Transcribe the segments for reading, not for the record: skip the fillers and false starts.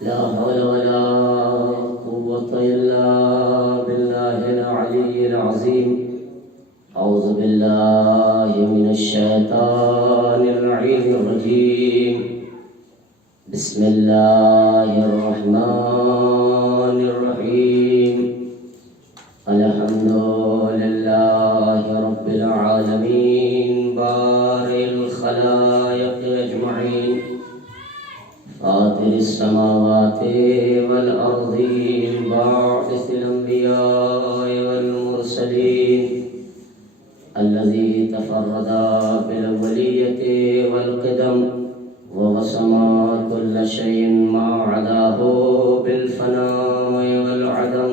لا حول ولا قوة إلا بالله العلي العظيم. أعوذ بالله من الشيطان اللعين الرجيم. بسم الله الرحمن الرحيم. الحمد لله رب العالمين بارئ الخلائق أجمعين فاطر السماوات والأرضين باعث الأنبياء والمرسلين الذي تفرد بالأولية والقدم وقسم كل شيء ما عداه بالفناء والعدم.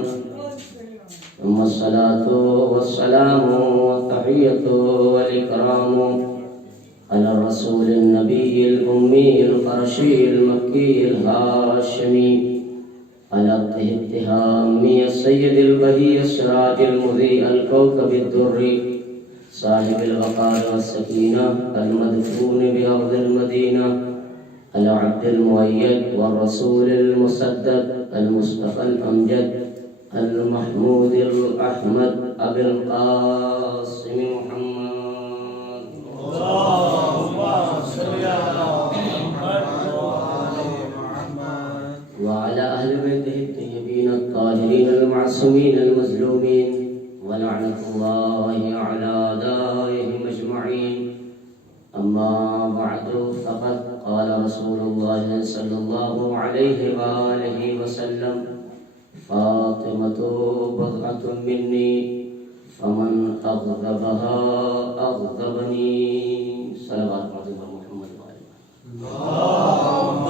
ثم الصلاة والسلام والتحية والإكرام على الرسول النبي الأمي القرشي المكي الهاشمي على التهامي السيد البهي السراج المضيء الكوكب الدري صاحب الوقار والسكينة المدفون بأرض المدينة العبد المؤيد والرسول المسدد المصطفى الأمجد المحمود الأحمد أبي القاسم محمد. اللهم صل على محمد وعلى أهل بيته الطيبين الطاهرين المعصومين المظلومين ولعنة الله على أعدائهم أجمعين. أما بعد فقد قال رسول الله صلى الله عليه وآله وسلم فاطمة بضعة مني فمن أغضبها أغضبني. صلوات محمد وآله. اللهم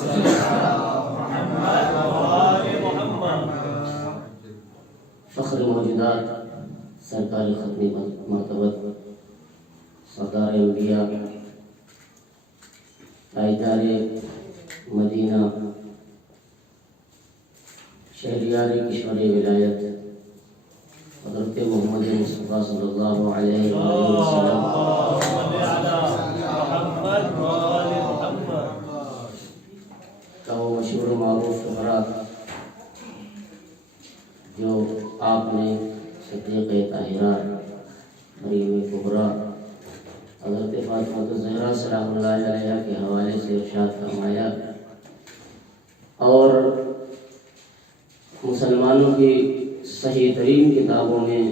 صل على محمد وآل محمد. فخر موجودات سرکار ختمی مرتبت سردار انبیاء تاجدار مدینہ شہریار کشور ولایت حضرت محمد مصطفیٰ صلی اللہ علیہ وسلم کا وہ مشہور معروف شہرا جو آپ نے صدیق طاہرہ مریم کبریٰ حضرت فاطمہ الزہرا سلام اللہ علیہ کے حوالے سے ارشاد فرمایا، اور مسلمانوں کی صحیح ترین کتابوں میں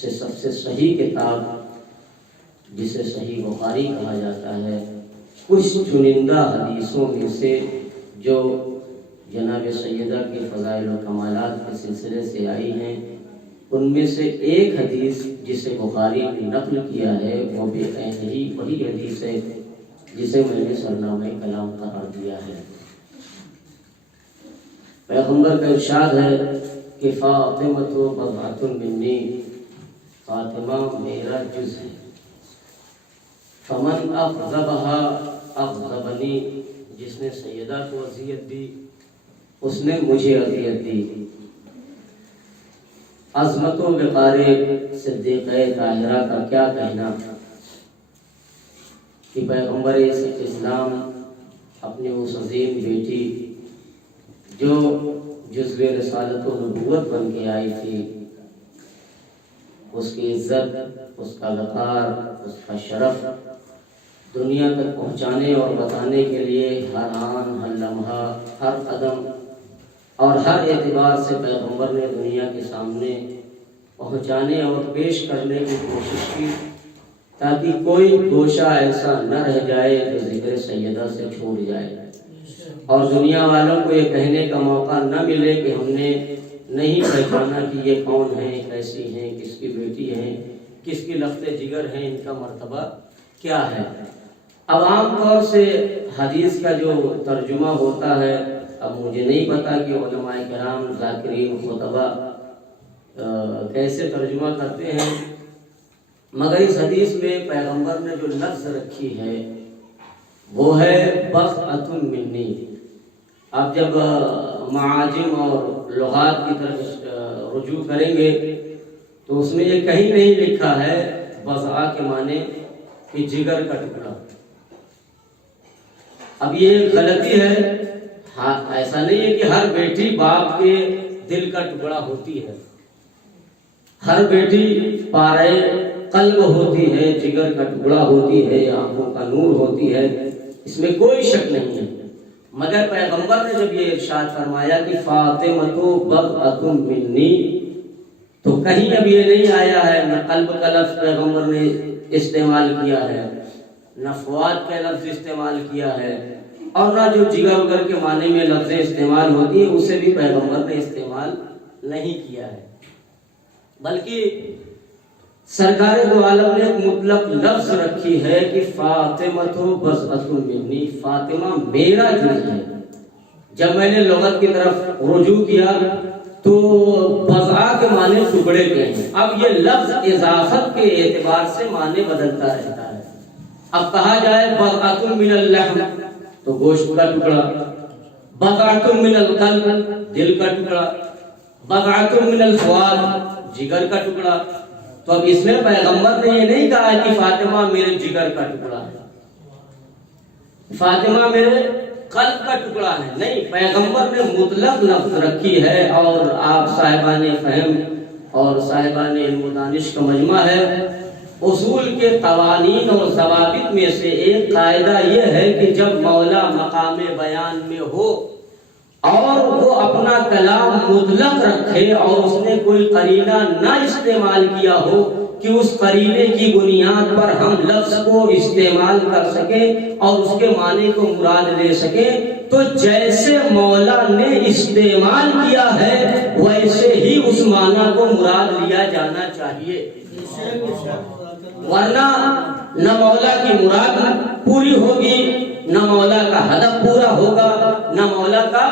سے سب سے صحیح کتاب جسے صحیح بخاری کہا جاتا ہے، کچھ چنندہ حدیثوں میں سے جو جناب سیدہ کے فضائل و کمالات کے سلسلے سے آئی ہیں، ان میں سے ایک حدیث جسے بخاری نے نقل کیا ہے وہ بھی ہی وہی حدیث ہے جسے میں نے سرنامہ کلام قرار دیا ہے۔ پیغمبر کا ارشاد ہے کہ فاطمہ بضعۃ منی، فاطمہ میرا جز ہے، فمن اغضبها اغضبنی، جس نے سیدہ کو اذیت دی اس نے مجھے اذیت دی۔ عظمت و وقار صدیقہ طاہرہ کا کیا کہنا کہ پیغمبر اسلام اپنی اس عظیم بیٹی جو جزو رسالت و نبوت بن کے آئی تھی، اس کی عزت، اس کا وقار، اس کا شرف دنیا تک پہنچانے اور بتانے کے لیے ہر آن، ہر لمحہ، ہر قدم اور ہر اعتبار سے پیغمبر نے دنیا کے سامنے پہنچانے اور پیش کرنے کی کوشش کی تاکہ کوئی گوشہ ایسا نہ رہ جائے جو ذکر سیدہ سے چھوٹ جائے، اور دنیا والوں کو یہ کہنے کا موقع نہ ملے کہ ہم نے نہیں پہچانا کہ یہ کون ہیں، کیسی ہیں، کس کی بیٹی ہیں، کس کی لخت جگر ہیں، ان کا مرتبہ کیا ہے۔ اب عام طور سے حدیث کا جو ترجمہ ہوتا ہے، اب مجھے نہیں پتا کہ علماء کرام ذاکرین خطبہ کیسے ترجمہ کرتے ہیں، مگر اس حدیث میں پیغمبر نے جو لفظ رکھی ہے وہ ہے بضعۃ منی۔ اب جب معاجم اور لغات کی طرف رجوع کریں گے تو اس میں یہ کہیں نہیں لکھا ہے بضعہ کے معنی کہ جگر کا ٹکڑا، اب یہ غلطی ہے، ایسا نہیں ہے کہ ہر بیٹی باپ کے دل کا ٹکڑا ہوتی ہے، ہر بیٹی پارے قلب ہوتی ہے، جگر کا ٹکڑا ہوتی ہے، آنکھوں کا نور ہوتی ہے، اس میں کوئی شک نہیں ہے۔ مگر پیغمبر نے جب یہ ارشاد فرمایا کہ فاطمۃ بضعۃ منی، تو کہیں اب یہ نہیں آیا ہے، نہ قلب کا لفظ پیغمبر نے استعمال کیا ہے، نہ فؤاد کا لفظ استعمال کیا ہے، اور نہ جو جگر وگر کے معنی میں لفظ استعمال ہوتی ہے اسے بھی پیغمبر نے استعمال نہیں کیا ہے، بلکہ سرکار دو عالم نے ایک مطلق لفظ رکھی ہے کہ فاطمۃ بضعۃ منی، فاطمہ میرا جز ہے۔ جب میں نے لغت کی طرف رجوع کیا تو بضع کے معنی ٹکڑے کے ہیں، اب یہ لفظ اضافت کے اعتبار سے معنی بدلتا رہتا ہے۔ اب کہا جائے بضعۃ من اللحم تو گوشت کا ٹکڑا، بضعۃ من القلب دل کا ٹکڑا، بضعۃ من الفؤاد جگر کا ٹکڑا۔ تو اب اس میں پیغمبر نے یہ نہیں کہا کہ فاطمہ میرے جگر کا ٹکڑا ہے، فاطمہ میرے قلب کا ٹکڑا ہے، نہیں، پیغمبر نے مطلق لفظ رکھی ہے، اور آپ صاحبان فہم اور صاحبان علم و دانش کا مجمع ہے۔ اصول کے قوانین اور ضوابط میں سے ایک قاعدہ یہ ہے کہ جب مولا مقام بیان میں ہو اور وہ اپنا کلام مطلق رکھے اور اس نے کوئی قرینہ نہ استعمال کیا ہو کہ اس قرینے کی بنیاد پر ہم لفظ کو استعمال کر سکیں اور اس کے معنی کو مراد لے سکیں، تو جیسے مولا نے استعمال کیا ہے ویسے ہی اس معنی کو مراد لیا جانا چاہیے، ورنہ نہ مولا کی مراد پوری ہوگی، نہ مولا کا ہدف پورا ہوگا، نہ مولا کا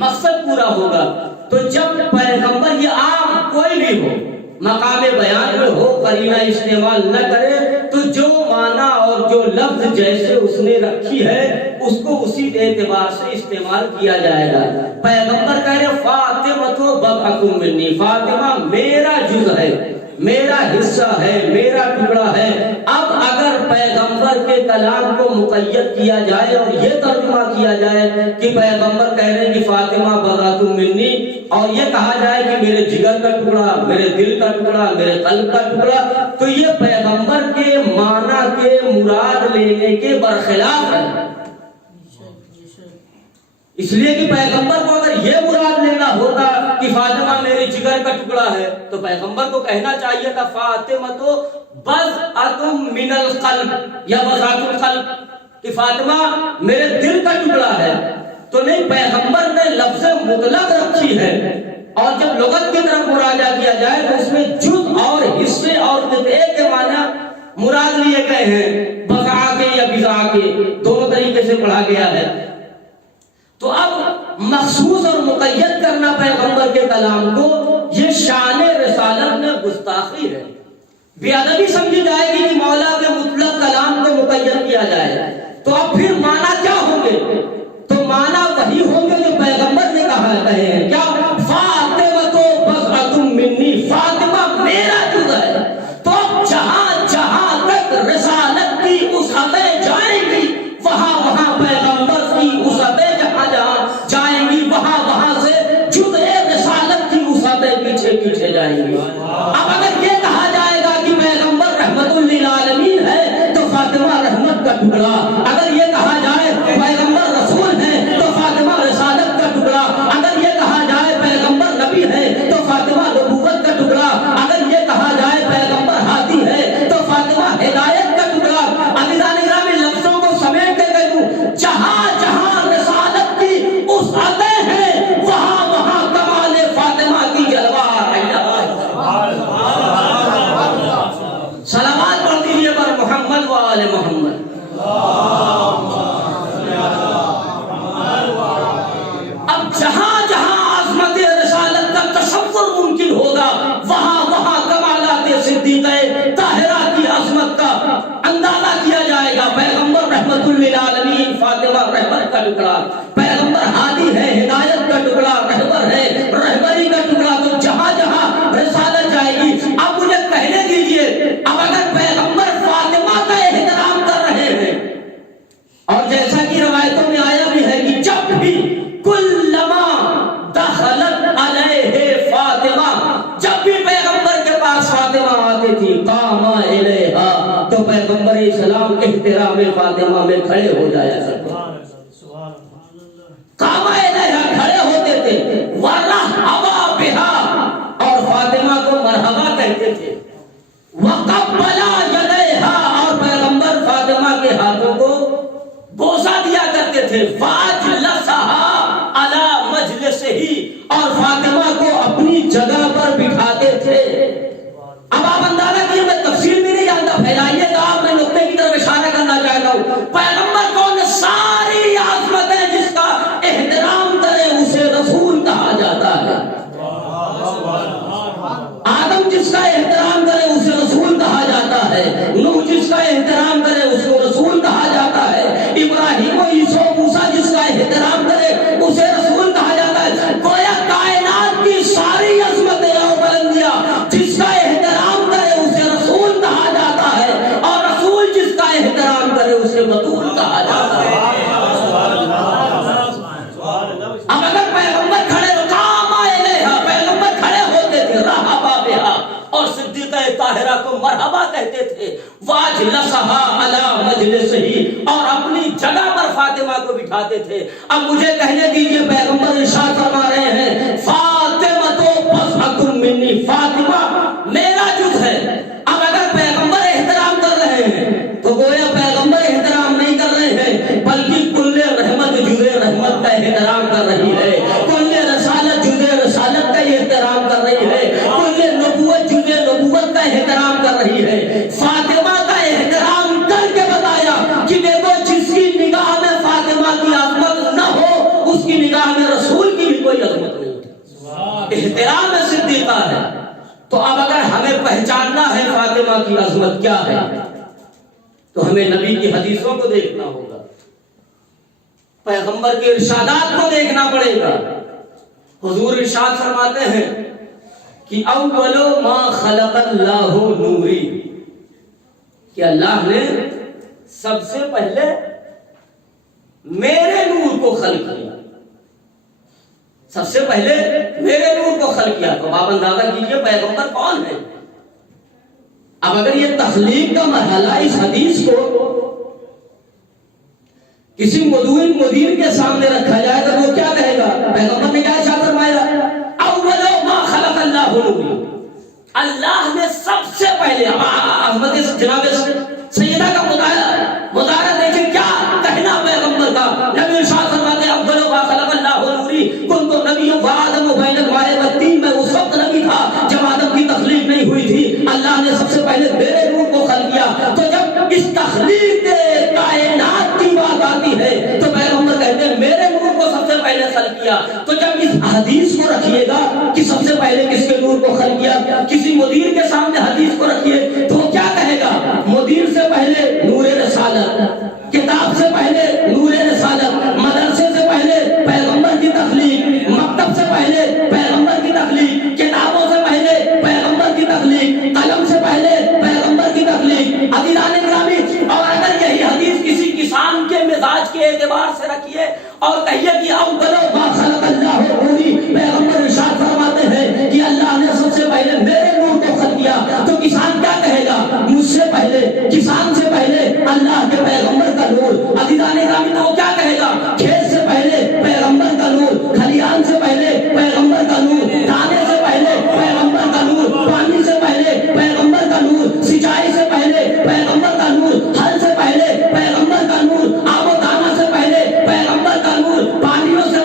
مقصد پورا ہوگا۔ تو جب پیغمبر، یہ عام کوئی بھی ہو، مقام بیان میں ہو، قرینہ استعمال نہ کرے، تو جو معنی اور جو لفظ جیسے اس نے رکھی ہے اس کو اسی اعتبار سے استعمال کیا جائے گا۔ پیغمبر کہہ رہے فاطمۃ بضعۃ منی، فاطمہ میرا جز ہے، میرا حصہ ہے، میرا ٹکڑا ہے۔ اب اگر پیغمبر کے کلام کو مقید کیا جائے اور یہ ترجمہ کیا جائے کہ پیغمبر کہہ رہے ہیں کہ فاطمہ بضعۃ منی، اور یہ کہا جائے کہ میرے جگر کا ٹکڑا، میرے دل کا ٹکڑا، میرے قلب کا ٹکڑا، تو یہ پیغمبر کے معنی کے مراد لینے کے برخلاف ہے۔ اس لیے کہ پیغمبر کو اگر یہ مراد لینا ہوتا کہ فاطمہ میرے جگر کا ٹکڑا ہے تو پیغمبر کو کہنا چاہیے تھا فاطمۃ بضعۃ من القلب یا بضعۃ القلب، کہ فاطمہ میرے دل کا ٹکڑا ہے۔ تو نہیں، پیغمبر نے لفظ مطلق رکھی ہے، اور جب لغت کی طرف مراجعہ کیا جائے تو اس میں جز اور حصے اور قطعے کے معنی مراد لیے گئے ہیں، بضع کے یا بضع کے دونوں طریقے سے پڑھا گیا ہے۔ تو اب مخصوص اور مقید کرنا پیغمبر کے کلام کو، یہ شان رسالت میں گستاخی ہے، بے ادبی سمجھی جائے گی کہ مولا کے مطلق کلام کو مقید کیا جائے۔ تو اب پھر معنی کیا ہوں گے؟ تو معنی وہی ہوں گے جو پیغمبر نے کہا ہے، کیا؟ فاطمۃ بضعۃ منی، فاطمہ میرا جز ہے۔ تو جہاں جہاں تک رسالت کی وسعتیں جائیں گی، وہاں وہاں پیغمبر کی وسعتیں جہاں جائیں گی، وہاں سے جزء رسالت کی وسعتیں پیچھے پیچھے جائیں گی۔ اب اگر یہ کہا جائے گا کہ پیغمبر رحمت للعالمین ہے تو فاطمہ رحمت کا ٹکڑا، اگر یہ کہا جائے پیغمبر رسول ہے تو فاطمہ رسالت کا ٹکڑا، اگر یہ کہا جائے پیغمبر نبی ہے تو فاطمہ نبوت کا ٹکڑا، اگر یہ کہا جائے پیغمبر ہادی ہے تو فاطمہ ہدایت کا ٹکڑا۔ عزیزان گرامی، لفظوں کو سمیٹ کے کہوں، جہاں جہاں رسالت کی وسعتیں ہیں وہاں وہاں کمال فاطمہ کی جلوہ ہے۔ صلوات پڑھ دیجیے پر محمد و آل محمد۔ اب جہاں جہاں عظمت رسالت کا تصور ممکن ہوگا وہاں وہاں کمالات صدیقہ طاہرہ کی عظمت کا اندازہ کیا جائے گا۔ پیغمبر رحمت للعالمین، فاطمہ رحمت کا ٹکڑا، پیغمبر ہادی ہے، ہدایت کا ٹکڑا، رہبر ہے، رہبری کا ٹکڑا۔ تو جہاں جہاں رسالت جائے گی، اب مجھے کہنے دیجئے، اب اگر پیغمبر فاطمہ کا احترام کر رہے ہیں اور جیسا کہ روایت تو پیغمبر اسلام احترام فاطمہ میں کھڑے ہو جایا کرتے، قام الیہا کھڑے ہوتے تھے، ورحبا بہا اور فاطمہ کو مرحبا کہتے تھے، وقبلا یدیہا اور پیغمبر فاطمہ کے ہاتھوں کو بوسہ دیا کرتے تھے، واجلسہا علی مجلسہی اور فاطمہ کو اپنی جگہ پر بٹھاتے تھے۔ اب آپ اندازہ کیے، میں تفصیل بھی نہیں جانتا، پھیلائیے گا، میں نقطے کی طرف اشارہ کرنا چاہتا ہوں۔ پیغمبر کون؟ ساری عظمتیں جس کا احترام کرے اسے رسول کہا جاتا ہے۔ آدم جس کا احترام کرے اسے رسول کہا جاتا ہے، نوح جس کا احترام کرے اسے رسول کہا جاتا ہے، ابراہیم و عیسیٰ و موسیٰ جس کا احترام کرے اسے رسول کہا جاتا ہے۔ گویا کائنات کی ساری عظمتیں اور بلندیاں جس کا احترام کرے اسے رسول کہا جاتا ہے، اور رسول جس کا احترام کرے اسے بطول کہا جاتا ہے۔ اب اگر پیغمبر کھڑے قام الیہا، پیغمبر کھڑے ہوتے تھے، رحبا بہا اور صدیقہ طاہرہ کو مرحبا کہتے تھے، واجلسہا علی مجلسہی اور اپنی جگہ پر فاطمہ کو بٹھاتے تھے۔ اب مجھے کہنے دیجئے، پیغمبر ارشاد فرما رہے ہیں فاطمہ تو بضعۃ منی، فاطمہ میرا جز ہے۔ اب اگر پیغمبر احترام کر رہے ہیں تو گویا پیغمبر احترام نہیں کر رہے ہیں، بلکہ کل رحمت جز رحمت کا احترام کر رہی ہے، کل رسالت جز رسالت کا احترام کر رہی ہے، کل نبوت جز نبوت کا احترام کر رہی ہے۔ فاطمہ کا احترام کر کے بتایا کہ دیکھو جس کی نگاہ میں فاطمہ کی عظمت نہ ہو اس کی نگاہ میں رسول کی بھی کوئی عظمت نہیں ہے، احترام صدیقہ ہے۔ تو اب اگر ہمیں پہچاننا ہے فاطمہ کی عظمت کیا ہے تو ہمیں نبی کی حدیثوں کو دیکھنا ہوگا، پیغمبر کے ارشادات کو دیکھنا پڑے گا۔ حضور ارشاد فرماتے ہیں کہ اول ما خلق اللہ نوری، کہ اللہ نے سب سے پہلے میرے نور کو خلق کیا، سب سے پہلے میرے نور کو خلق کیا۔ تو آپ اندازہ کیجئے پیغمبر کون ہے۔ اب اگر یہ تخلیق کا مرحلہ اس حدیث کو کسی مدیر کے سامنے رکھا جائے تو وہ کیا کہے گا؟ پیغمبر نے کیا ارشاد فرمایا؟ اول ما خلق اللہ نوری، اللہ نے سب سے پہلے، عظمت جناب سیدہ کا مظاہرہ دیکھیں کیا کہنا پیغمبر کا۔ نبی ارشاد فرماتے ہیں اول ما خلق اللہ نوری کنت نبی و آدم بین الماء والطین، میں اس وقت نبی تھا جب آدم کی تخلیق نہیں ہوئی تھی، اللہ نے سب سے پہلے میرے نور کو خلق کیا۔ تو جب اس تخلیق کائنات کی بات آتی ہے تو پیغمبر کہتے ہیں میرے نور کو سب سے پہلے خلق کیا۔ تو جب اس حدیث کو رکھیے گا کہ سب سے پہلے کس کے نور کو خلق کیا، کسی مدیر کے سامنے حدیث کو رکھیے تو وہ کیا کہے گا؟ مدیر سے پہلے نور رسالت، کتاب سے پہلے نور رسالت، مدرسے سے پہلے پیغمبر کی تخلیق، مکتب سے پہلے پیغمبر کی تخلیق، کتابوں سے پہلے پیغمبر کی تخلیق، قلم سے پہلے پیغمبر کی تخلیق۔ عزیزان گرامی، اور اگر یہی حدیث کسی کسان کے مزاج کے اعتبار سے رکھیے اور کہیے کہ اول ما خلق اللہ نوری، پیغمبر ارشاد فرماتے ہیں کہ اللہ نے سب سے پہلے میرے نور کو خلق کیا، تو کسان کیا کہے گا؟ مجھ سے پہلے، کسان سے پہلے اللہ کے پیغمبر کا نور۔ عزیزان گرامی، تو وہ کیا کہے گا؟ کھیت سے پہلے پیغمبر کا نور، کھلیان سے پہلے پیغمبر کا نور، دانے سے پہلے پیغمبر کا نور، پانی سے پہلے پیغمبر کا نور، سچائی سے پہلے پیغمبر کا نور، ہل سے پہلے پیغمبر کا نور، آب و دانہ سے پہلے پیغمبر کا نور، پانیوں سے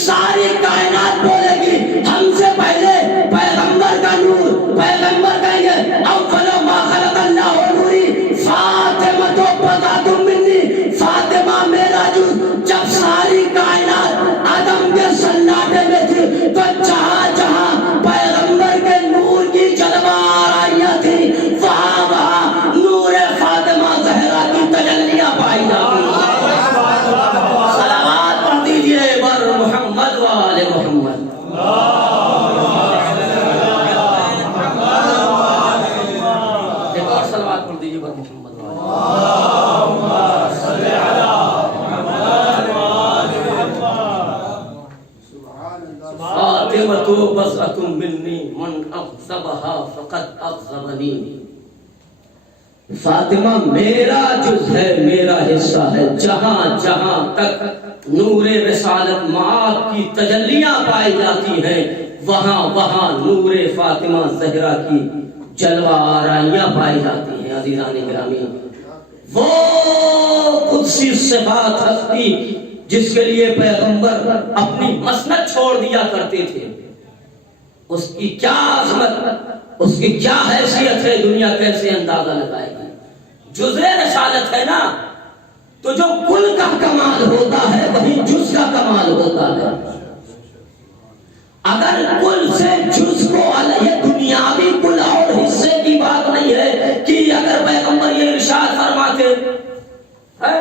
ساری کائنات بولے گی ہم سے پہلے پیغمبر کا نور، پیغمبر کہیں گے اول ما خلق اللہ نوری فاطمہ تو بذات منی، فاطمہ میرا جز۔ جب ساری کائنات آدم کے سناٹے میں تھی تو جہاں جہاں پیغمبر کے نور کی جلوہ آرائیاں تھی وہاں وہاں نور فاطمہ زہرا کی تجلیاں پائی جاتی ہیں۔ صلوات پڑھ دیجئے بر محمد و آل محمد۔ ایک اور صلوات پڑھ دیجئے بر محمد و آل محمد۔ فاطمہ بضعۃ منی من اغضبہا فقد اغضبنی، فاطمہ میرا جز ہے، میرا حصہ ہے، جہاں جہاں تک نور رسالت معاد کی تجلیاں پائی جاتی ہیں وہاں وہاں نور فاطمہ زہرا کی جلوہ آرائیاں پائی جاتی ہیں۔ عزیزان گرامی، وہ قدسی صفات ہستی جس کے لیے پیغمبر اپنی مسند چھوڑ دیا کرتے تھے، اس کی کیا عظمت، اس کی کیا حیثیت ہے، دنیا کیسے اندازہ لگائے گی۔ جزء رسالت ہے نا، تو جو کل کا کمال ہوتا ہے وہی جز کا کمال ہوتا ہے۔ اگر کل سے جز کو الگ، یہ دنیاوی کل اور حصے کی بات نہیں ہے کہ اگر پیغمبر یہ ارشاد فرماتے ہیں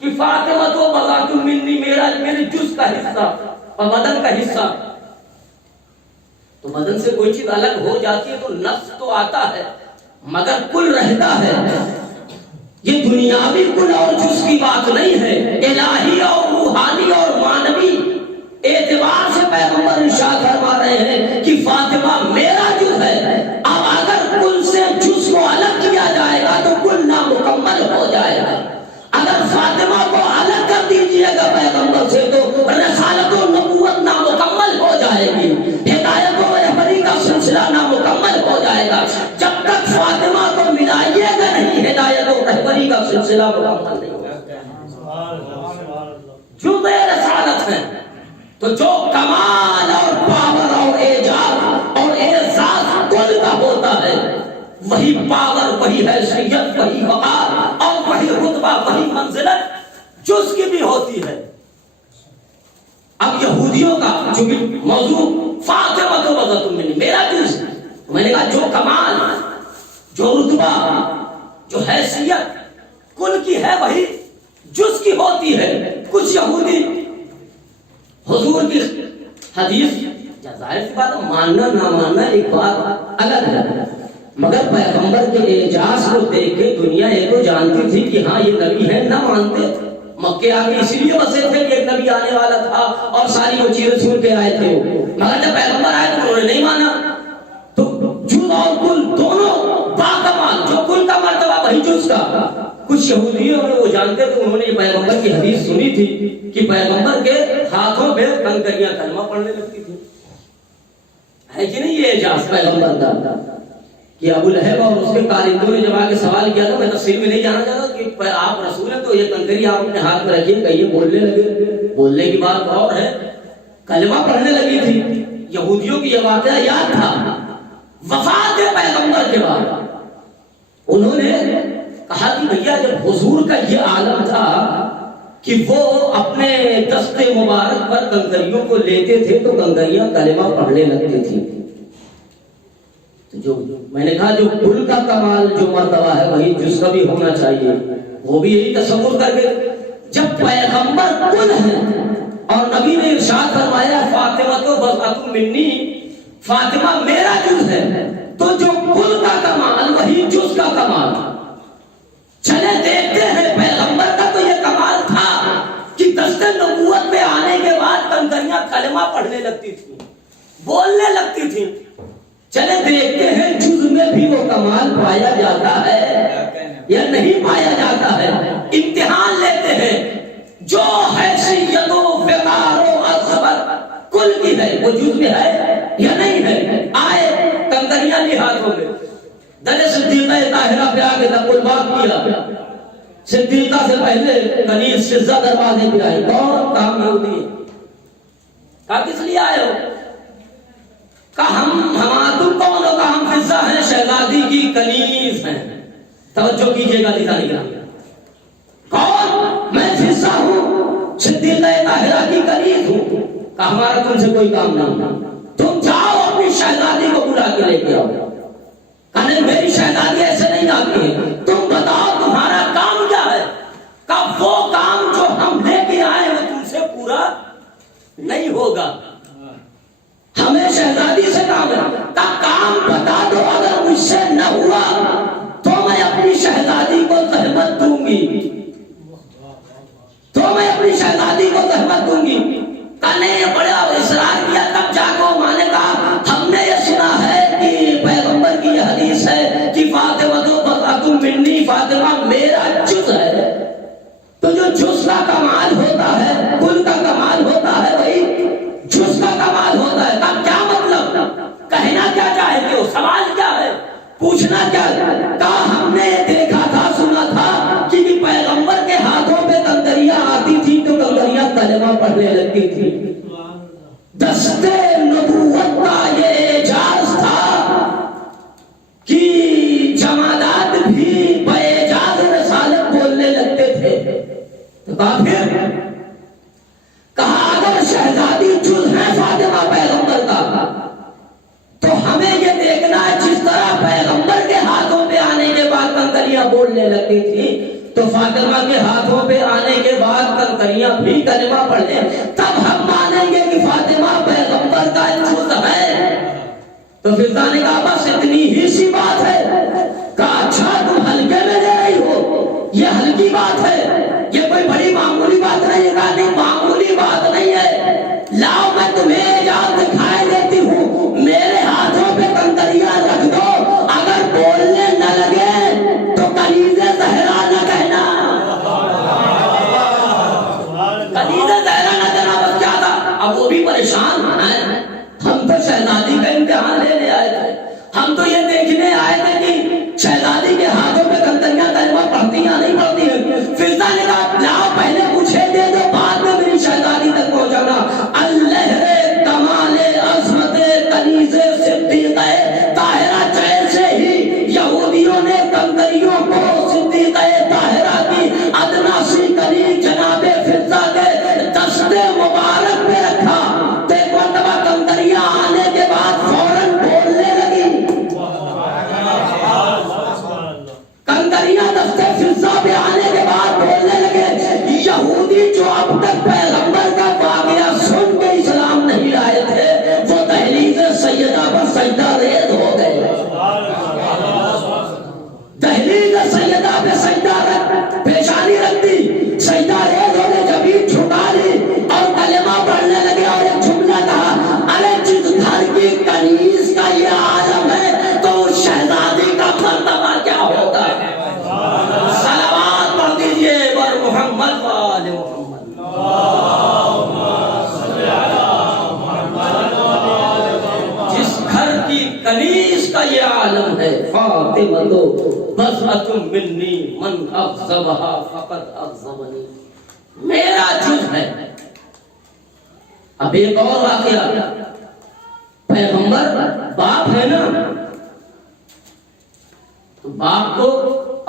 کہ فاطمہ تو بذات منی، میرے جز کا حصہ اور بدن کا حصہ، تو بدن سے کوئی چیز الگ ہو جاتی ہے تو نفس تو آتا ہے مگر کل رہتا ہے۔ یہ دنیاوی کل اور جز کی بات نہیں ہے، الہی اور روحانی اور مانوی اعتبار سے پیغمبر ارشاد فرما رہے ہیں کہ فاطمہ میرا جز ہے۔ اب اگر کل سے جز کو الگ کیا جائے گا تو کل نامکمل ہو جائے گا۔ اگر فاطمہ کو الگ کر دیجئے گا پیغمبر سے تو رسالت و نبوت نامکمل ہو جائے گی، ہدایت و رہبری کا سلسلہ نامکمل ہو جائے گا۔ جب تک فاطمہ کو ملائیے گا نہیں ہدایت و رہبری کا سلسلہ مکمل نہیں ہوگا۔ جزء رسالت ہے تو جو کمال اور پاور اور اعجاز اور اعزاز کل کا ہوتا ہے وہی پاور، وہی حیثیت، وہی وقار اور وہی رتبہ، وہی منزلت جز کی بھی ہوتی ہے۔ اب یہودیوں کا جو موضوع فاطمہ تو بذات منی، میرا جز، میں نے کہا جو کمال، جو رتبہ، جو حیثیت کل کی ہے وہی جز کی ہوتی ہے۔ کچھ یہودی حضور کی حدیث، ظاہر سی بات ماننا نہ ماننا ایک بات الگ ہے، مگر پیغمبر کے اعجاز کو دیکھ کے دنیا یہ تو جانتی تھی کہ ہاں یہ نبی ہے، نہ مانتے۔ مکے آگے اسی لیے بسے تھے کہ ایک نبی آنے والا تھا اور ساری وہ چیزیں سن کے آئے تھے، مگر جب پیغمبر آئے تو انہوں نے نہیں مانا۔ تو جز اور کل دونوں باکمال، جو کل کا مرتبہ وہی جز کا۔ کچھ یہودیوں میں وہ جانتے تھے، انہوں نے پیغمبر کی حدیث سنی تھی کہ پیغمبر کے ہاتھوں پہ کنکریاں کلمہ پڑھنے لگتی تھی۔ ہے کہ نہیں یہ اعجاز پیغمبر کا کہ ابو لہب اور اس کے کارندوں نے جب آ کے سوال کیا تھا، میں تفصیل میں نہیں جانا چاہتا کہ آپ رسول ہیں تو یہ کنکری آپ اپنے ہاتھ میں رکھیے، کہیے بولنے لگے۔ بولنے کی بات اور ہے، کلمہ پڑھنے لگی تھی۔ یہودیوں کی یہ واقعہ یاد تھا۔ وفات پیغمبر کے بعد انہوں نے کہا کہ بھیا جب حضور کا یہ عالم تھا کہ وہ اپنے دست مبارک پر کنکریوں کو لیتے تھے تو کنکریاں کلمہ پڑھنے لگتی تھی، تو جو میں نے کہا جو کل کا کمال جو مرتبہ ہے وہی جز کا بھی ہونا چاہیے۔ وہ بھی یہی تصور کر کے جب پیغمبر کل ہے اور نبی نے ارشاد فرمایا فاطمہ تو بذات منی، فاطمہ میرا جز ہے، تو جو کل کا کمال وہی جز کا کمال۔ چلے دیکھتے ہیں پیغمبر کا تو یہ کمال تھا کہ دست نبوت میں آنے کے بعد کنکریاں کلمہ پڑھنے لگتی تھی، بولنے لگتی تھی۔ چلے دیکھتے ہیں جز میں بھی وہ کمال پایا جاتا ہے یا نہیں پایا جاتا ہے۔ امتحان لیتے ہیں، جو حیثیت و وقار و عظمت کل کی ہے وہ جز میں ہے یا نہیں ہے۔ آئے کنکریاں لی ہاتھوں میں، در صدیقہ طاہرہ پہ آگے تقل بات کیا، صدیقہ سے پہلے کنیز فضہ دروازے پہ آئی، کون کام یہودی ہے، کہا کس لیے آئے ہو؟ کہا تم کون ہو؟ کہا ہم فضہ ہیں، شہزادی کی کنیز ہیں۔ توجہ کیجئے گا لیدہ نگران، کون؟ میں فضہ ہوں، صدیقہ طاہرہ کی کنیز ہوں۔ کہا ہمارا تم سے کوئی کام نہیں، تم جاؤ اپنی شہزادی کو بلا کے لے کے آؤ۔ کہا نہیں، میری شہزادی ایسے نہیں آتی ہے، تم بتاؤ تمہارا کام کیا ہے؟ کہا وہ کام جو ہم لے کے آئے وہ تم سے پورا نہیں ہوگا، ہمیں شہزادی سے کام ہے۔ کہا کام بتا دو، اگر مجھ سے نہ ہوا تو میں اپنی شہزادی کو زحمت دوں گی، تو میں اپنی شہزادی کو زحمت دوں گی۔ کہا نہیں، بڑا اصرار کیا، تب جا کے ماں نے کہا ہم نے یہ سنا ہے کہ پیغمبر کی یہ حدیث ہے کہ فاطمہ تو بضعۃ منی، فاطمہ میرا جز ہے۔ تو جو جز کا کمال ہوتا ہے، کل کا کمال ہوتا ہے، وہی جز کا کمال ہوتا ہے۔ کہا کیا مطلب؟ کہنا کیا چاہتے ہو؟ سوال کیا ہے؟ پوچھنا کیا ہے؟ کہا ہم نے دیکھا تھا، سنا تھا کہ پیغمبر کے ہاتھوں پہ کنکریاں آتی تھی تو کنکریاں کلمہ پڑھنے لگتی تھی۔ دستے نبوت کا یہ اعجاز تھا کہ جمادات بھی باعجاز رسالت بولنے لگتے تھے۔ تو پھر کہا اگر شہزادی جز ہے فاطمہ پیغمبر کا تو ہمیں یہ دیکھنا ہے جس طرح پیغمبر کے ہاتھوں پہ آنے کے بعد کنکریاں بولنے لگتی تھی تو فاطمہ کے ہاتھوں پہ آنے کے بعد کنکریاں بھی کلمہ پڑھیں، تب ہم مانیں گے کہ فاطمہ پیغمبر کا جز ہے۔ تو فضہ نے کہا بس اتنی ہی سی بات ہے۔ کہا اچھا تم ہلکے میں لے رہی ہو، یہ ہلکی بات ہے، یہ کوئی بڑی معمولی بات نہیں ہے۔ کہا نہیں، معمولی بات نہیں ہے، لاؤ میں تمہیں اعجاز دکھائے دیتی ہوں، میرے ہاتھوں پہ کنکریاں رکھ دو، اگر بولنے نہ لگے تو کنیزِ زہرا نہ کہنا، کنیزِ زہرا نہ کہنا۔ بس کیا تھا؟ اب وہ بھی پریشان ہیں، ہم تو شہزادی کا امتحان لینے آئے تھے، ہم تو یہ دیکھنے آئے تھے کہ شہزادی کے ہاتھوں پہ کنکریاں کلمہ پڑھتی یا نہیں پڑھتی ہیں۔ فضہ نے کہا لاؤ پہلے مجھے دے دو، بعد میں میری شہزادی تک پہنچانا۔ اللہر کمال عظمت کنیز صدیقہ طاہرہ جیسے ہی یہودیوں نے کنکریوں کو صدیقہ طاہرہ کی ادنا سی کنیز جناب فضہ کے دستے مبارک پہ رکھا تو ایک مرتبہ کنکریاں آنے کے بعد فوراً بولنے لگی، کنکریاں دستے فضہ پہ آنے کے بعد بولنے لگے۔ یہودی جو اب تک پیغمبر کا واقعہ سن کے اسلام نہیں لائے تھے وہ دہلیز سیدہ پر سجدہ ریز ہو گئے، دہلیز سیدہ پہ سجدہ پیشانی رکھ دی، سجدہ ریز ہو گئے، جبین جھکا لی اور کلمہ پڑھنے لگے اور ایک جملہ کہا ارے جس گھر کی کنیز کا یہ عالم ہے تو اس شہزادی کا مرتبہ کیا ہوگا؟ صلوات پڑھ دیجئے بر محمد و آل محمد۔ جس گھر کی کنیز کا یہ عالم ہے فاطمہ تو بضعۃ منی من اغضبہا فقد اغضبنی، میرا جز ہے۔ اب ایک اور واقعہ، پیغمبر باپ ہے نا، تو باپ کو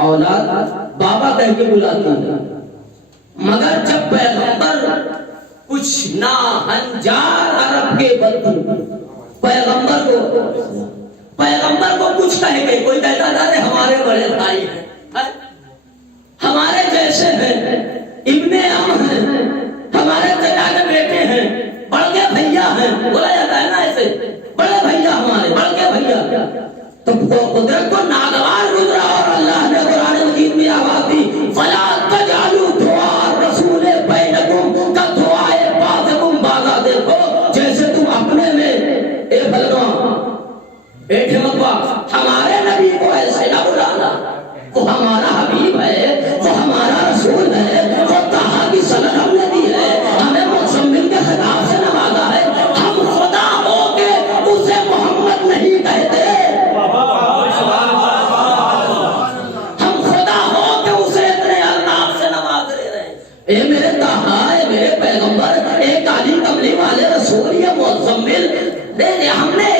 اولاد بابا کہہ کے بلاتی ہے، مگر جب پیغمبر کچھ ناہنجار عرب کے بدو پیغمبر کو کچھ کہے گے، کوئی کہتا تھا ہمارے بڑے بھائی ہیں، ہمارے جیسے ہیں، ابن عم ہیں، ہمارے چچا کے بیٹے ہیں، بڑے بھیا ہیں، بولا جاتا ہے نا ایسے، بڑے بھیا ہمارے، بڑے بھیا۔ تو قدرت کو ناگوار گزرا اور اللہ نے قرآن مجید میں آواز دی فَلَا تَجْعَلُوا دُعَاءَ الرَّسُولِ بَيْنَكُمْ كَدُعَاءِ بَعْضِكُمْ بَعْضًا، دیکھو جیسے تم اپنے میں اے بھلوا اے ٹھمکوا ہمارے نبی کو ایسے نہ بلانا، وہ ہمارا حبیب ہے، وہ ہمارا رسول ہے، وہ طٰہٰ کی صدر ہم نے دی ہے، ہمیں مزمل کے خطاب سے نوازا ہے، ہم خدا ہو کے اسے محمد نہیں کہتے۔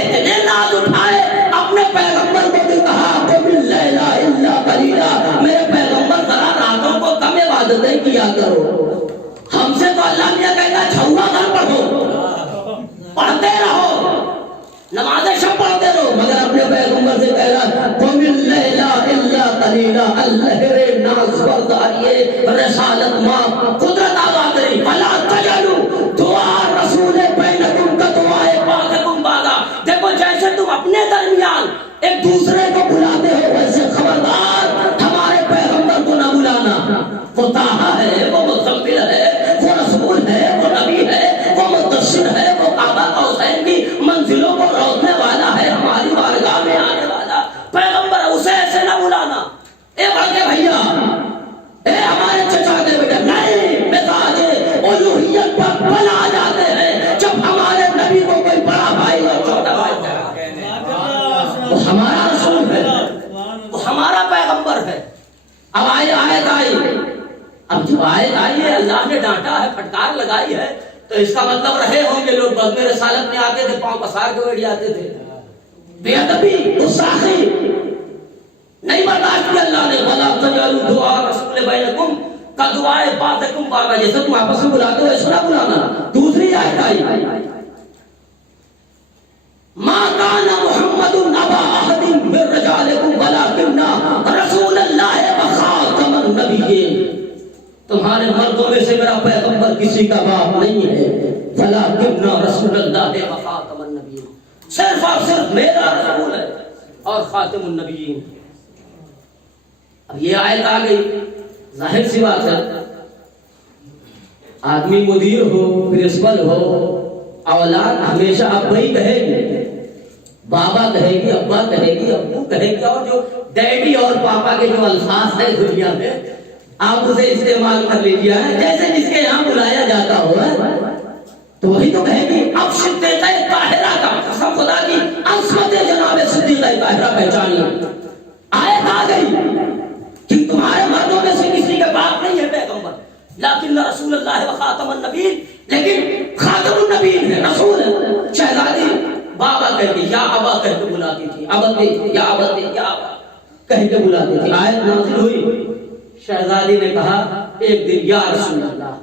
اتنے ناز اٹھائے اپنے پیغمبر کو بھی کہا قم اللیل الا قلیلا، میرے پیغمبر ذرا راتوں کو کم عبادتیں کیا کرو. ہم سے تو اللہ میاں کہتا ہے چھوا گھر پڑھو، پڑھتے رہو، نماز شب پڑھتے رہو، مگر اپنے پیغمبر سے کہہ رہا قم اللیل الا قلیلا، اللہ رے ناز برداریے رسالت ماں قدرت آباد رہی. فلا تجعلوا دعاء رسول بینکم کدعاء بعضکم بعضا. دیکھو جیسے تم اپنے درمیان ایک دوسرے کو بلاتے ہو ویسے خبردار ہمارے پیغمبر کو نہ بلانا. وہ طٰہٰ ہے، وہ مزمل ہے، وہ رسول ہے، وہ نبی ہے، وہ مدثر ہے، وہ کعبہ قوسین کی منزلوں کو روکنے والا ہے، ہماری بارگاہ میں آنے والا پیغمبر ہے، اسے ایسے نہ بلانا. اے بڑے بھیا، اے ہمارے چچا کے بیٹے، نہیں مزاج الوہیت پر بنا جاتے ہیں جب ہمارے نبی کو کوئی بڑا بھائی اور چھوٹا بھائی کہتے ہیں. وہ ہمارا رسول ہے، وہ ہمارا پیغمبر ہے. اب آیت آئی، اب جب آیت آئی ہے اللہ نے ڈانٹا ہے، پھٹکار لگائی ہے، تو اس کا مطلب رہے ہوں گے لوگ بزم رسالت میں آتے تھے، پاؤں پسار کے بیٹھ جاتے تھے، بے ادبی، گستاخی نہیں برداشت کی اللہ نے. وَلَا تَجْعَلُوا دُعَاءَ الرَّسُولِ بَيْنَكُمْ كَدُعَاءِ بَعْضِكُمْ بَعْضًا. جیسے تم آپس میں بلاتے ہو ایسا نہ بلانا. دوسری آیت آئی مَا كَانَ مُحَمَّدٌ أَبَا أَحَدٍ مِّن رِّجَالِكُمْ وَلَٰكِنَّ رَسُولَ اللَّهِ وَخَاتَمَ النَّبِيِّينَ. تمہارے مردوں میں سے میرا پیغمبر کسی کا باپ نہیں ہے، وَلَٰكِنَّ رَسُولَ اللَّهِ وَخَاتَمَ النَّبِيِّينَ. صرف اور صرف میرا رسول ہے اور خاتم النبیین. اب یہ آیت آ گئی، ظاہر سی بات ہے آدمی مدیر ہو، پرنسپل ہو، اولاد ہمیشہ ابا ہی کہے گی، بابا کہے گی، ابا کہے گی، ابو کہے گی، اور جو ڈیڈی اور پاپا کے جو الفاظ ہیں دنیا میں آپ اسے استعمال کر لیجیے. جیسے جس کے یہاں بلایا جاتا ہو تو وہی تو کہے گی. اب صدیقہ طاہرہ کا قسم خدا کی عصمت جناب صدیقہ طاہرہ پہچانی. آیت آ گئی کہ تمہارے مردوں میں سے کسی کے باپ نہیں ہے پیغمبر، لیکن رسول اللہ و خاتم النبیین، لیکن خاتم النبیین ہے، رسول ہے. شہزادی بابا کہہ کے یا ابا کہہ کے بلاتی تھی، ابا یا ابا یا ابا کہہ کے بلاتی تھی. آیت نازل ہوئی، شہزادی نے کہا ایک دن یا رسول اللہ.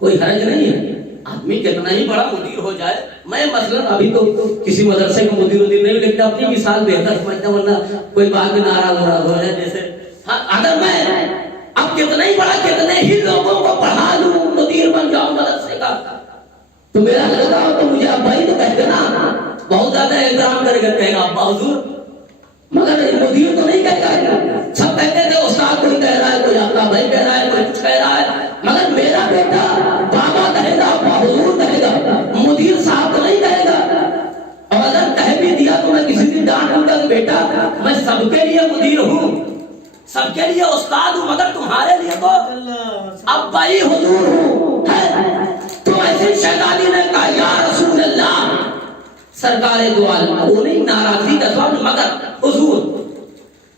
کوئی حرج نہیں ہے، آدمی کتنا ہی بڑا مدیر ہو جائے. میں مثلا ابھی تو کسی مدرسے کا مدیر نہیں، لیکن اپنی مثال بہتر سمجھتا ہوں، ورنہ کوئی بات میں ناراض ہو رہا ہے. جیسے اگر میں اب کتنا ہی بڑا کتنے ہی لوگوں کو پڑھا لوں، مدیر بن جاؤں مدرسے کا، تو میرا لگتا ہو تو مجھے ابا ہی تو کہہ دینا، بہت زیادہ احترام کرے گا، کہے گا ابا حضور. مگر مدیر تو نہیں کہے گا. سب کہتے تھے استاد کوئی کہہ رہا ہے، کوئی آقا بھائی کہہ رہا ہے، کوئی کچھ کہہ رہا ہے، مگر میرا بیٹا بابا کہے گا، ابا حضور کہے گا، مدیر صاحب تو نہیں کہے گا. اور اگر کہہ بھی دیا تو میں کسی دن ڈانٹ دوں گا کہ بیٹا میں سب کے لیے مدیر ہوں، سب کے لیے استاد ہوں، مگر تمہارے لیے تو ابا ہی حضور ہوں. تو ایسے شہزادی نے کہا یا رسول اللہ، سرکار دو عالم. وہ نہیں ناراضگی کا سوال، مگر حضور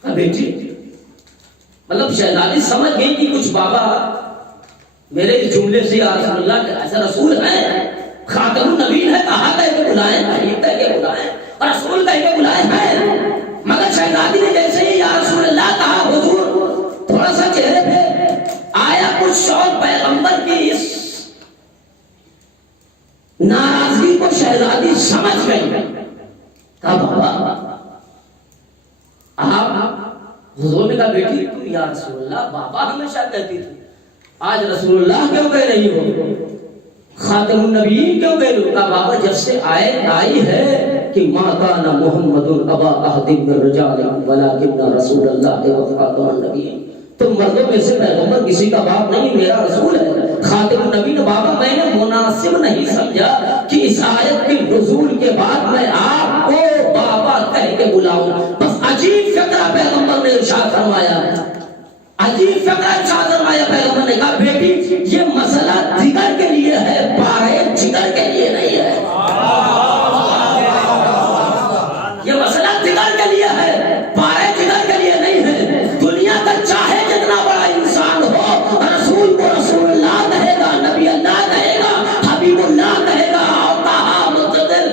کا بیٹی. مطلب شہزادی سمجھ گئی کہ کچھ بابا میرے اس جملے سے یا رسول اللہ کے ایسا رسول ہے، خاتم النبیین ہے، کہا کہہ کے بلائیں، قریب کہہ کے بلائیں، اور رسول کہہ کے بلائیں ہیں. مگر شہزادی نے جیسے ہی یا رسول اللہ کہا، حضور تھوڑا سا چہرے پہ آیا کچھ شوق. پیغمبر کی اس ناراضگی کو شہزادی سمجھ گئی. کہا بابا آپ، حضور نے کہا بیٹی تم یا رسول اللہ بابا ہمیشہ کہتی تھی، آج رسول اللہ کیوں کہہ رہی ہو، خاتم النبیین کیوں کہہ رہی ہو؟ کہا بابا جب سے آئی ہے کہ ما کان محمد ابا احد من رجالکم ولکن رسول اللہ و خاتم النبیین، تم مردوں میں سے پیغمبر کسی کا باپ نہیں، میرا رسول ہے، خاتم النبیین. بابا میں نے مناسب نہیں سمجھا کہ اس آیت کے نزول کے بعد میں آپ کو بابا کہہ کے بلاؤں. بس عجیب فقرہ پیغمبر نے ارشاد فرمایا، عجیب فقرہ ارشاد فرمایا. پیغمبر نے کہا بیٹی یہ مسئلہ جگر کے لیے ہے، پارے جگر کے لیے نہیں ہے. یہ مسئلہ جگر کے لیے ہے، پارے جگر کے لیے نہیں ہے. دنیا کا چاہے جتنا بڑا انسان ہو، رسول کو رسول اللہ کہے گا، نبی اللہ کہے گا، حبیب اللہ کہے گا، اور طٰہٰ متدل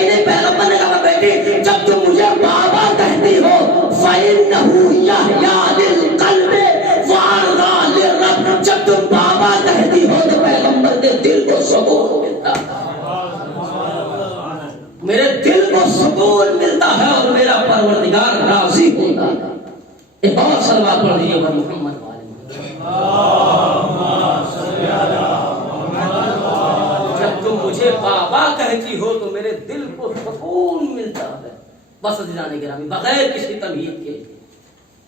ہی نہیں، پیغمبر نے کہا بیٹی جب تم مجھے بابا کہتی ہو فَإِنَّهُ يَحْيَىٰ لِلْقَلْبِ وَأَرْضَىٰ لِلرَّبِّ، جب تم بابا کہتی ہو تو پیغمبر کے دل کو سکون ملتا ہے، میرے دل کو سکون ملتا ہے اور میرا پروردگار راضی ہوتا ہے۔ ایک اور صلوات پڑھ دیجیے پر محمد والے جب تم مجھے بابا کہتی ہو تو میرے دل کو سکون ملتا ہے۔ بس عزیزان گرامی، بغیر کسی تمہید کے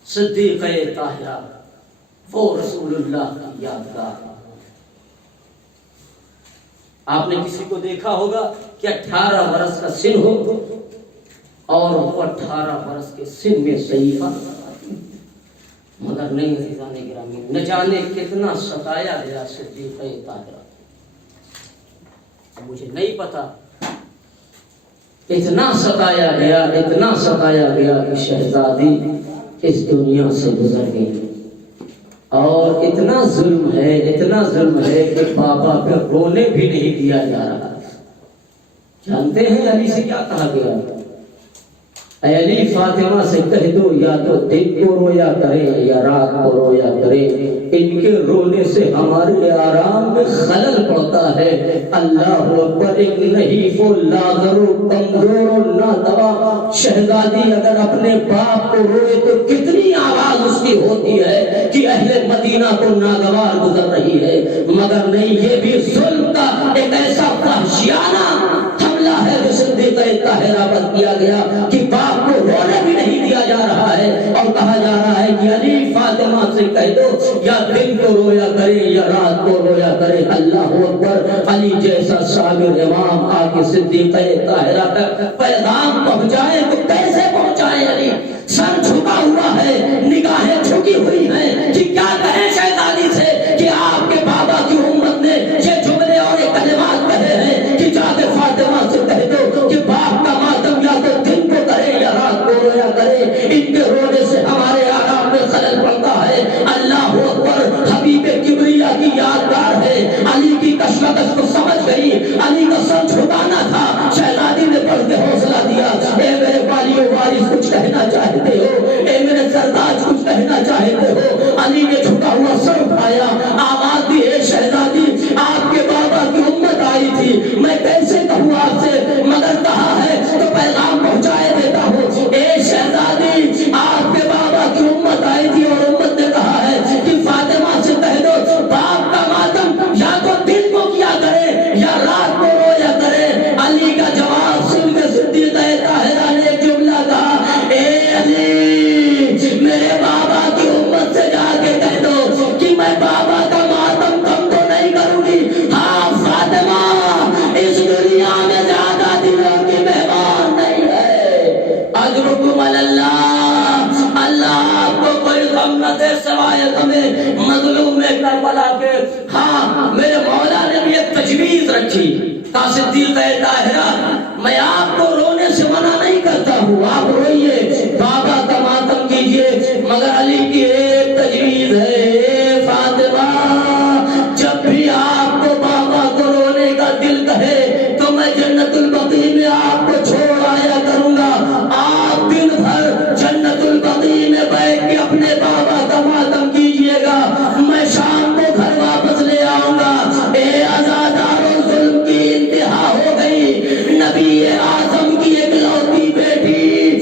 صدیقہ طاہرہ وہ رسول اللہ کی یادگار۔ آپ نے کسی کو دیکھا ہوگا کہ 18 برس کا سن ہو اور وہ 18 برس کے سن میں صحیفہ، مگر نہیں عزیزان گرامی، نہ جانے کتنا ستایا گیا صدیقہ طاہرہ، مجھے نہیں پتا اتنا ستایا گیا، اتنا ستایا گیا کہ شہزادی اس دنیا سے گزر گئی۔ اور اتنا ظلم ہے، اتنا ظلم ہے کہ بابا پہ رونے بھی نہیں دیا جا رہا۔ جانتے ہیں علی سے کیا کہا گیا؟ اے علی فاطمہ سے کہہ دو یا تو دن کو رویا کرے یا رات کو رویا کرے، ان کے رونے سے ہمارے آرام میں خلل پڑتا ہے۔ اللہ اکبر، ایک نہیں وہ لاغر و کمزور و نادوا شہزادی اگر اپنے باپ کو روئے تو کتنی آواز اس کی ہوتی ہے کہ اہل مدینہ کو ناگوار گزر رہی ہے، مگر نہیں، یہ بھی ظلم کا ایک ایسا وحشیانہ حملہ ہے جو صدیقہ طاہرہ پر کیا گیا کہ باپ کو رونے بھی نہیں دیا جا رہا ہے، اور کہا جا رہا ہے کہ علی فاطمہ سے کہہ دو یا دن کو رویا کرے یا رات کو رویا کرے۔ اللہ اکبر، علی جیسا صابر امام آ کے صدیقہ طاہرہ تک پیغام پہنچائے تو کیسے پہنچائے؟ علی سر جھکا ہوا ہے، نگاہیں جھکی ہوئی ہیں کہ کیا کہیں شہزادی سے کہ آپ کے بابا کی امت نے یہ جملے اور یہ کلمات کہے ہیں کہ جا کے فاطمہ سے کہہ دو کہ باپ کا ماتم یا تو دن کو کرے یا رات کو رویا کرے، ان کے رونے سے ہمارے آرام میں خلل پڑتا ہے۔ اللہ اکبر، حبیب کبریا کی یادگار ہے، علی کی کشمکش کو سمجھ گئی، علی کا سر جھکانا تھا، شہزادی نے پڑھ کے حوصلہ دیا، اے میرے والی و وارث کچھ کہنا چاہتے ہو، اے میرے سردار کچھ کہنا چاہتے ہو؟ علی نے جھکا ہوا سر اٹھایا، آواز دی، اے شہزادی آپ کے بابا کی امت آئی تھی، میں کیسے کہوں آپ سے، مگر کہا ہے تو پیغام پہنچائے دیتا ہوں۔ اے شہزادی آپ کے بابا کی امت آئی تھی اور امت نے کہا ہے کہ فاطمہ سے کہہ دو باپ کا ماتم یا تو دن کو کیا کرے یا رات کو رویا کرے۔ علی کا جواب سن کے صدیقہ طاہرہ نے ایک جملہ کہا، اے علی میرے بابا کی امت سے جا کے کہہ دو کہ میں بابا کا ماتم کم تو نہیں کروں گی، ہاں فاطمہ اس دنیا میں زیادہ دنوں کی مہمان نہیں ہے۔ اجرکم اللہ، اللہ آپ کو کوئی غم نہ دے سوائے غمیں مظلوم کربلا کے۔ ہاں میرے مولا نے بھی ایک تجویز رکھی، کہا صدیقہ طاہرہ میں آپ کو رونے سے منع نہیں کرتا ہوں، آپ روئیے، بابا کا ماتم کیجئے، مگر علی کی ایک تجویز ہے، فاطمہ جب بھی آپ کو بابا کو رونے کا دل کہے تو میں جنت البقیع میں آپ کو چھوڑ آیا کروں گا، آپ دن بھر جنت البقیع میں بیٹھ کے اپنے بابا کا ماتم کیجئے گا، میں شام کو گھر واپس لے آؤں گا۔ اے عزاداروں، ظلم کی انتہا ہو گئی، نبی اعظم کی ایک لوتی بیٹی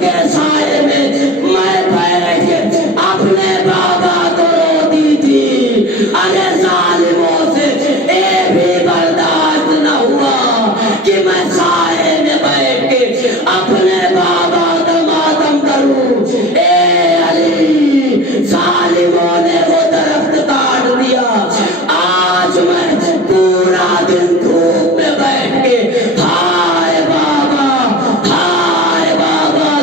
کے سائے میں میں بیٹھ کے اپنے بابا کو روتی تھی. ارے ظالموں سے یہ بھی برداشت نہ ہوا کہ میں سائے میں بیٹھ کے اپنے بابا کا ماتم کروں. اے علی ظالموں نے وہ درخت کاٹ دیا. آج میں پورا دن دھوپ میں بیٹھ کے ہائے بابا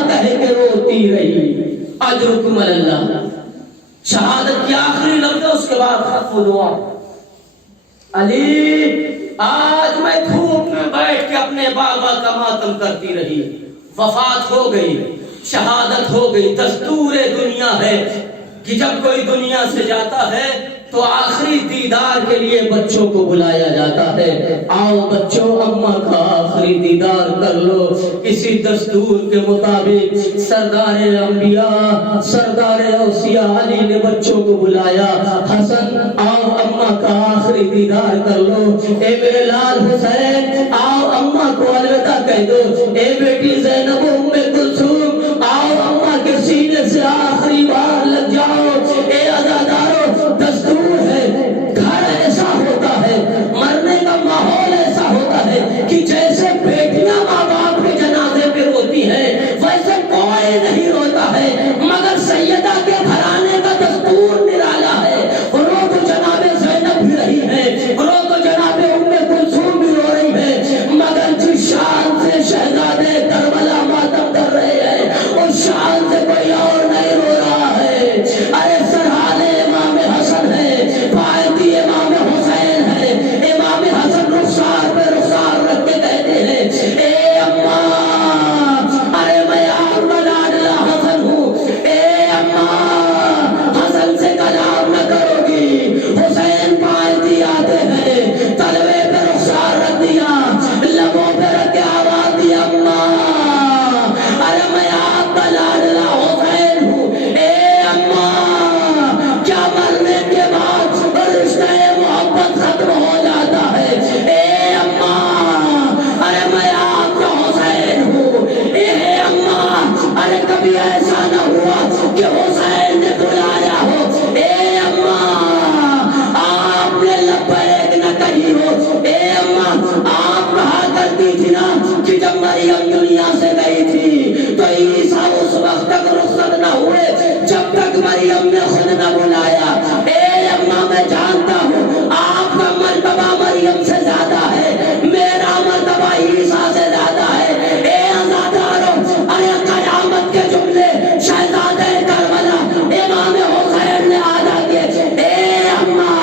کہہ کے روتی رہی. اجرکم اللہ. شہادت کی آخری لفظ ہے، اس کے بعد ختم دعا. علی آج میں دھوپ میں بیٹھ کے اپنے بابا کا ماتم کرتی رہی. وفات ہو گئی، شہادت ہو گئی. دستور دنیا ہے کہ جب کوئی دنیا سے جاتا ہے تو آخری دیدار کے لیے بچوں کو بلایا جاتا ہے. آؤ بچوں اماں کا آخری دیدار کر لو. اسی دستور کے مطابق سردار انبیاء سردار اوصیاء علی نے بچوں کو بلایا. حسن آؤ اماں کا آخری دیدار کر لو. اے میرے لال حسین آؤ اماں کو الوداع کہہ دو. اے بیٹی زینب ام کلثوم آؤ اماں کے سینے سے آخری بار لگ جاؤ. اے عزادارو دستور ہے، گھر ایسا ہوتا ہے، مرنے کا ماحول ایسا ہوتا ہے کہ جیسے بیٹیاں ماں باپ کے جنازے پہ روتی ہیں ویسے کوئی نہیں روتا ہے، مگر سیدہ کے گھرانے کا دستور نرالا ہے. رو تو جناب زینب بھی رہی ہے، رو تو جناب ام کلثوم بھی رو رہی ہے، مگر جس شان سے شہزادے کربلا ماتم کر رہے ہیں اس شان سے کوئی اور نہیں رو رہا ہے. ارے سرحالے امام حسن ہے، پائتی امام حسین ہے. امام حسن رخسار پہ رخسار رکھ کے کہتے ہیں اے اماں، ارے میں آپ کا لاڈلا حسن ہوں. اے اماں حسن سے کلام نہ کرو گی. حسین پائتی آتے ہیں، تلوے پہ رخسار رکھ دیا، لبوں پہ رکھ کے آواز دی اماں، ارے میں آپ کا لاڈلا حسین ہوں. اے اماں کیا مرنے کے بعد رشتہ محبت ختم ہو جاتا ہے؟ اے اماں ارے میں آپ کا حسین ہوں. اے اماں ارے کبھی ایسا نہ ہوا کہ حسین نے بلایا ہو. اے اماں آپ نے لبیک نہ کہی ہو. اے اماں آپ کہا کرتی تھی نا کہ جب مریم دنیا سے گئی تھی تو عیسیٰ اس وقت تک رخصت نہ ہوئے جب تک مریم نے خود نہ بلایا. اے اماں میں جانتا ہوں آپ کا مرتبہ مریم سے زیادہ ہے، میرا مرتبہ عیسیٰ سے زیادہ ہے. اے عزادارو ارے قیامت کے جملے شہزادے کربلا امام حسین نے ادا کیے. اے اماں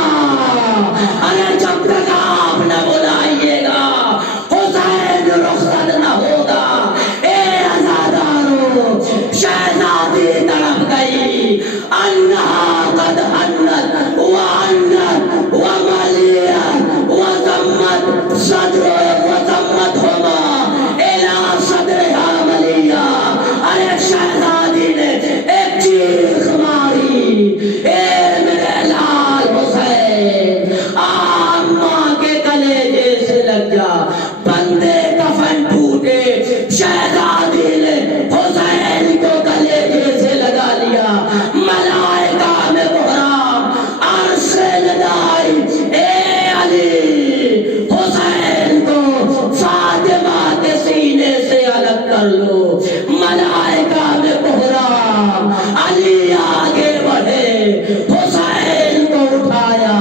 ارے جب تک آپ نہ بلائیے گا حسین رخصت نہ ہوگا. اے عزادارو شہزادی تڑپ گئی، انہا قد انت وعنت وملیت وزمت صدر وزمت ہما الى صدرها ملیہ. ارے شہزادی نے ایک چیخ ماری، اے میرے لال حسین آماں کے کلیجے سے لگ جا. بندے کفن ٹوٹے، شہزادی نے حسین کو کلیجے سے لگا لیا. ملائکہ میں محرام عرش سے لدائی. اے علی حسین کو فاطمہ کے سینے سے الگ کر لو. ملائکہ میں محرام علی آگے بڑھے، حسین کو اٹھایا.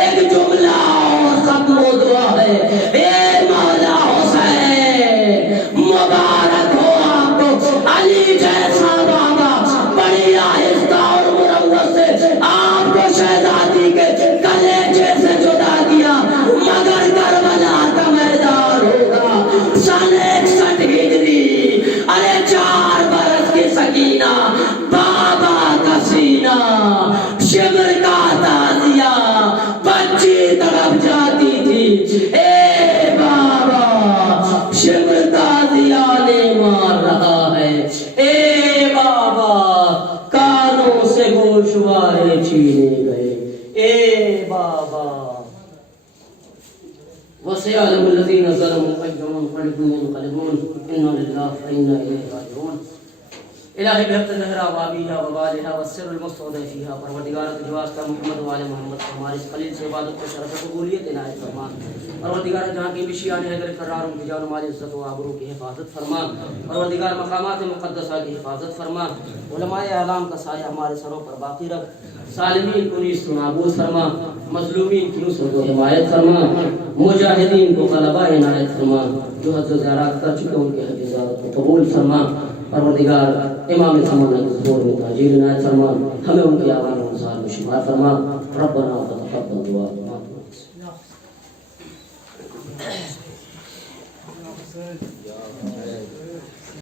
ایک جملہ اور ختم و دعا ہے. اے مولا حسین مبارک ہو آپ کو، علی جیسا بابا بڑی آہستہ اور مروت سے آپ کو شہزادی کے کلیجے سے جدا کیا. مگر کربلا کا میدان ہوگا سن 61 ہجری. ارے 4 برس کی سکینہ بابا کا سینہ، شمر کا تازیہ بچی تڑپ جاتی تھی. اے بابا شمر تازیہ نے مار رہا ہے. اے بابا کانوں سے گوشوارے چھینے گئے. اے بابا وسيعلم الذين ظلموا أيهم منقلب ينقلبون إنا لله وإنا إليه راجعون. الہی بحق زہرا وابیہا وبالہا والسر المستودع فیہا پروردگار تجھے واسطہ محمد وآل محمد کو ہمارے اس خلیل سے عبادت کو شرف و قبولیت عنایت فرما پروردگار جہاں کی بشیان حیدر کرار ان کی جان و مال عزت و آبرو کی حفاظت فرما پروردگار مقامات مقدسہ کی حفاظت فرما علماء اعلام کا سایہ ہمارے سروں پر باقی رکھ ظالمین کو نیست و نابود فرما مظلومین کی نصرت و حمایت فرما مجاہدین کو غلبہ عنایت فرما جو حج و زیارات کر چکے ان کے حج و زیارت کو قبول فرما پروردگار امام زمانہ کے ظہور میں تاجیل عنایت فرما ہمیں ان کی آوان و مثال میں شمار فرما ربنا تقبل دعا